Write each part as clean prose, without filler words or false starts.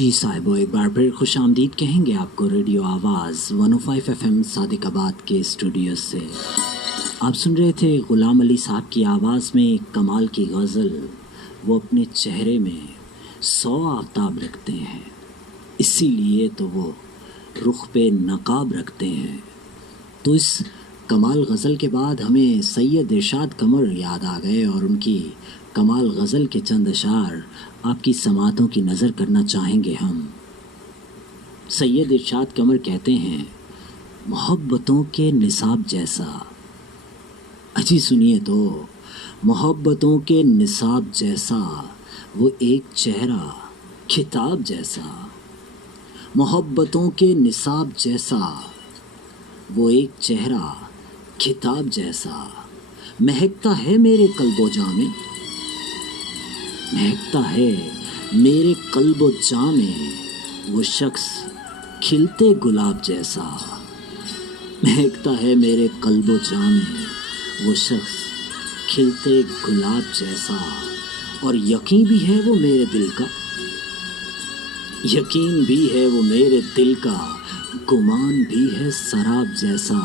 जी साहिबो, एक बार फिर खुश आमदीद कहेंगे आपको रेडियो आवाज़ 105 FM सादिकाबाद के स्टूडियो से। आप सुन रहे थे ग़ुलाम अली साहब की आवाज़ में एक कमाल की गज़ल। वो अपने चेहरे में 100 आफ़ताब रखते हैं, इसीलिए तो वो रुख पे नकाब रखते हैं। तो इस कमाल गज़ल के बाद हमें सैयद इरशाद कमर याद आ गए और उनकी कमाल गज़ल के चंद अशार आपकी समातों की नज़र करना चाहेंगे हम। सैयद इरशाद कमर कहते हैं, मोहब्बतों के निसाब जैसा। अजी सुनिए तो, मोहब्बतों के निसाब जैसा वो एक चेहरा खिताब जैसा। मोहब्बतों के निसाब जैसा वो एक चेहरा खिताब जैसा। महकता है मेरे कल्बो जां में, महकता है मेरे कल्बो जां में वो शख्स खिलते गुलाब जैसा। महकता है मेरे कल्बो जां में वो शख्स खिलते गुलाब जैसा। और यकीन भी है वो मेरे दिल का, यकीन भी है वो मेरे दिल का। गुमान भी है शराब जैसा,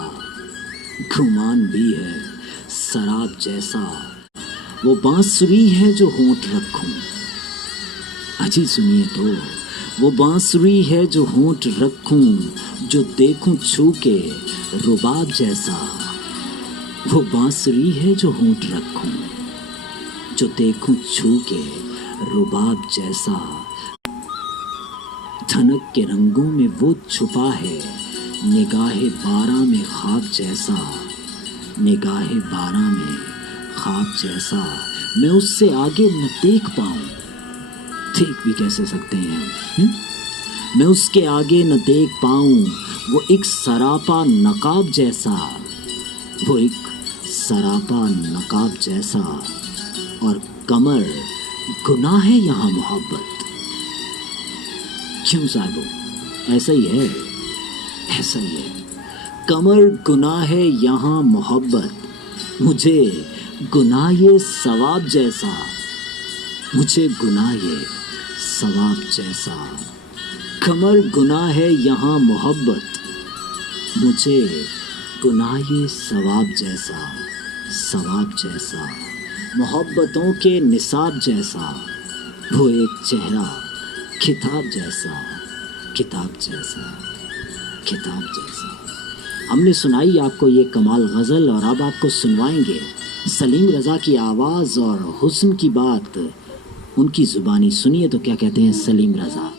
गुमान भी है शराब जैसा। वो बांसुरी है जो होंठ रखूं। अजी सुनिए तो, वो बांसुरी है जो होंठ रखूं, जो देखूं छू के रुबाब जैसा। वो बांसुरी है जो होंठ रखूं, जो देखूं छू के रुबाब जैसा। धनक के रंगों में वो छुपा है, निगाहे बारह में ख्वाब जैसा। निगाहे बारह में ख्वाब जैसा। मैं उससे आगे न देख पाऊं, देख भी कैसे सकते हैं हम। मैं उसके आगे न देख पाऊं, वो एक सरापा नकाब जैसा। वो एक सरापा नकाब जैसा। और कमर गुनाह है यहाँ मोहब्बत। क्यों साहबो, ऐसा ही है, ऐसा ही है। कमर गुनाह है यहाँ मोहब्बत, मुझे गुनाह ये सवाब जैसा। मुझे गुनाह ये सवाब जैसा। कमर गुनाह है यहाँ मोहब्बत, मुझे गुनाह ये सवाब जैसा। सवाब जैसा। मोहब्बतों के निसाब जैसा वो एक चेहरा खिताब जैसा। किताब जैसा, किताब जैसा। हमने सुनाई आपको ये कमाल गज़ल और अब आपको सुनवाएंगे सलीम रज़ा की आवाज़ और हुस्न की बात उनकी ज़ुबानी। सुनिए तो क्या कहते हैं सलीम रज़ा।